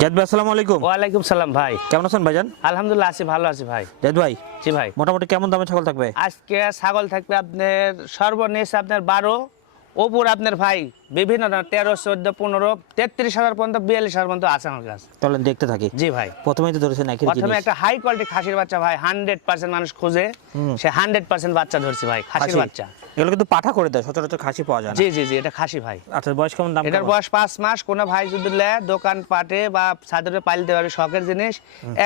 জাহিদ ভাই আসসালামু আলাইকুম। ওয়ালাইকুম সালাম ভাই, কেমন আছেন ভাইজান? আলহামদুলিল্লাহ আছি, ভালো আছি ভাই। জাহিদ ভাই, জি ভাই, মোটামুটি কেমন দামে ছাগল থাকবে? আজকে ছাগল থাকবে আপনার সর্বনিম্ন আপনার 12, ওপর আপনার ভাই বিভিন্ন 13, 14, 15, 33,000 পর্যন্ত 42,000 পর্যন্ত আছে আমার কাছে। চলেন দেখতে থাকি। জি ভাই, প্রথমেই তো ধরেছেন একই প্রথমে জিনিস। একটা হাই কোয়ালিটি খাসির বাচ্চা ভাই, 100% মানুষ খোঁজে, সে 100% বাচ্চা ধরছি ভাই, খাসির খাসি। বাচ্চা। এগুলো কিন্তু পাঠা করে দেয়, সচরাচর খাসি পাওয়া যায় না। জি জি জি, এটা খাসি ভাই। আচ্ছা, বয়স কেমন, দাম এটার কেমন? বয়স 5 মাস। কোন ভাই যদি নেয় দোকান পাটে বা ছাদরে পাইলতে পারে, শখের জিনিস,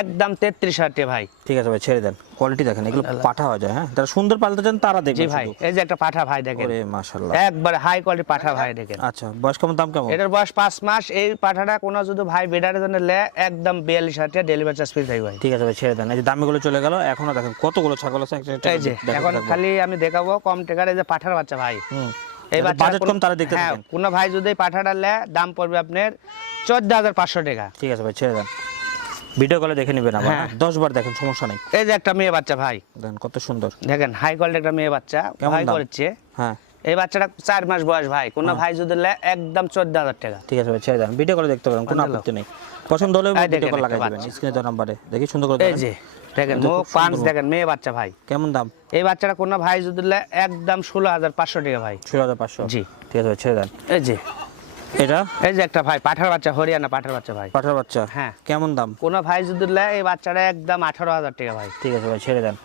একদম 33,000 টাকা ভাই। ঠিক আছে ভাই, ছেড়ে দেন। কোয়ালিটি দেখেন, এগুলো পাঠা হয়ে যায়। হ্যাঁ, যারা সুন্দর পালতে চান তারা জি দেখবেন ভাই, শুধু। এই যে একটা পাঠা ভাই দেখেন, ওরে মাশাআল্লাহ। একবারে হাই কোয়ালিটি পাঠা ভাই দেখেন। আচ্ছা, বয়স কেমন, দাম কেমন? এটার বয়স 5 মাস। এই পাঠাটা কোনো যদি ভাই বেডারের জন্য লে, একদম 42,000 টাকা ডেলিভারি চার্জ ফ্রি থাকবে ভাই। ঠিক আছে ভাই, ছেড়ে দেন। এই যে দামিগুলো চলে গেল, এখনো দেখেন কতগুলো ছাগল আছে। এই যে এখন খালি আমি দেখাবো কম টাকার এই যে পাঠার বাচ্চা ভাই। এই বাচ্চা বাজেট কম, তারা দেখতে হ্যাঁ, থাকেন। কোন ভাই যদি এই পাঠাটা লে, দাম পড়বে আপনার 14,500 টাকা। ঠিক আছে ভাই, ছেড়ে দেন। ভিডিও কলে দেখে নেবেন আবার। হ্যাঁ। 10 বার দেখেন, সমস্যা নেই। এই যে একটা মেয়ে বাচ্চা ভাই দেখেন কত সুন্দর। দেখেন, হাই কোয়ালিটি একটা মেয়ে বাচ্চা কেমন ভাই দাম? করেছে। হ্যাঁ, এই বাচ্চাটা 4 মাস বয়স ভাই, কোন ভাই যদি লে, একদম 14,000 টাকা। ঠিক আছে ভাই, ছেড়ে দেন। ভিডিও করে দেখতে পারেন, কোনো আপত্তি নেই। পছন্দ হলে এই ভিডিও দেখেন কল একটা লাগাই দিবেন বাচ্চা। স্ক্রিনে দেওয়া নম্বরে। দেখি সুন্দর করে এই দেখেন। যে দেখেন, এটা খুব মুখ পাঁচ সুন্দর। দেখেন, মেয়ে বাচ্চা ভাই। কেমন দাম? এই বাচ্চাটা কোন ভাই যদি লে, একদম 16,500 টাকা ভাই। 16,500। জি। ঠিক আছে ভাই, ছেড়ে দেন। এই যে এটা এই যে একটা ভাই পাঠার বাচ্চা, হরিয়ানা পাঠার বাচ্চা ভাই। পাঠার বাচ্চা। হ্যাঁ। কেমন দাম? কোন ভাই যদি নেয় এই বাচ্চাটা একদম 18,000 টাকা ভাই। ঠিক আছে ভাই, ছেড়ে দেন।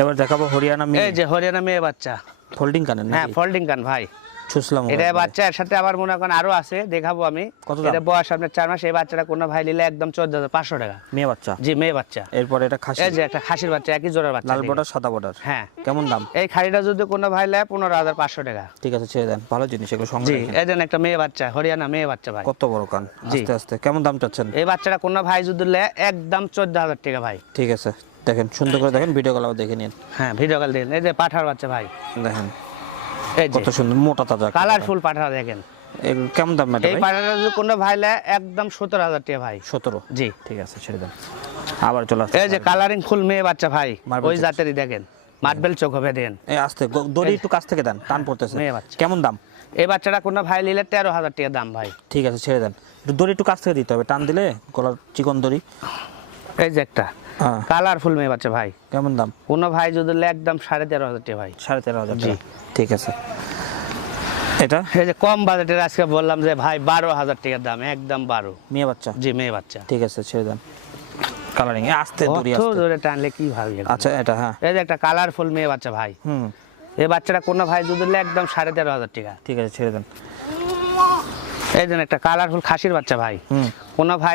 এবার দেখাবো হরিয়ানা মেয়ে। এই যে হরিয়ানা মেয়ে বাচ্চা। ফোল্ডিং কানের হ্যাঁ, নাকি? ফোল্ডিং কান ভাই। ছুসলাম এটা বাচ্চা, এর সাথে আবার মনে করেন আরো আছে, দেখাবো আমি। কত দাম? এটা বয়স আপনার 4 মাস। এই বাচ্চাটা কোন ভাই নিলে একদম 14,500 টাকা। মেয়ে বাচ্চা। জি, মেয়ে বাচ্চা। এরপর এটা খাসি। এই যে একটা খাসির বাচ্চা, একই জোড়ার বাচ্চা। লাল দেখেন। বর্ডার সাদা বর্ডার। হ্যাঁ। কেমন দাম? এই খাড়িটা যদি কোনো ভাই নেয় 15,500 টাকা। ঠিক আছে, ছেড়ে দেন। ভালো জিনিস, এগুলো সঙ্গে জি, রাখেন। এই যেন একটা মেয়ে বাচ্চা, হরিয়ানা মেয়ে বাচ্চা ভাই। কত বড় কান। জি। আস্তে আস্তে। কেমন দাম চাচ্ছেন? এই বাচ্চাটা কোন ভাই যদি নেয় একদম 14,000 টাকা ভাই। ঠিক আছে, দেখেন সুন্দর করে দেখেন, ভিডিও কল আবার দেখে নিন। হ্যাঁ, ভিডিও কল দিন। এই যে পাঠার বাচ্চা ভাই, দেখেন এই যে কত সুন্দর, মোটা তাজা। কালারফুল পাঠা দেখেন। এগুলো কেমন দাম ম্যাডাম? এই পাঠাটা যদি কোনো ভাই নেয় একদম 17,000 টাকা ভাই। 17। জি। ঠিক আছে, ছেড়ে দেন। আবার চলে আসছে। এই যে কালারিং ফুল মেয়ে বাচ্চা ভাই, Marble ওই checks। জাতেরই দেখেন, মার্বেল চোখ হবে দেন। এই আস্তে দড়ি একটু কাছ থেকে দেন, টান পড়তেছে। মেয়ে বাচ্চা। কেমন দাম? এই বাচ্চাটা কোনো ভাই নিলে 13,000 টাকা দাম ভাই। ঠিক আছে, ছেড়ে দেন। একটু দড়ি একটু কাছ থেকে দিতে হবে, টান দিলে গলার চিকন দড়ি। এই যে একটা হ্যাঁ। কালারফুল মেয়ে বাচ্চা ভাই, কেমন দাম? কোনো ভাই যদি নেয় একদম 13,500 টাকা ভাই। 13,500 জি। টাকা। ঠিক আছে। এটা এই যে কম বাজেটের আজকে বললাম যে ভাই 12,000 টাকার দাম, একদম 12। মেয়ে বাচ্চা। জি, মেয়ে বাচ্চা। ঠিক আছে, ছেড়ে দেন। কালারিং আস্তে দড়ি অত আস্তে। জোরে টানলে কি ভাবে। আচ্ছা, এটা হ্যাঁ। এই যে একটা কালারফুল মেয়ে বাচ্চা ভাই, হুম। এই বাচ্চাটা কোনো ভাই যদি নেয় একদম 13,500 টাকা। ঠিক আছে, ছেড়ে দেন। এই যে একটা কালারফুল খাসির বাচ্চা ভাই, হুম। কোনো ভাই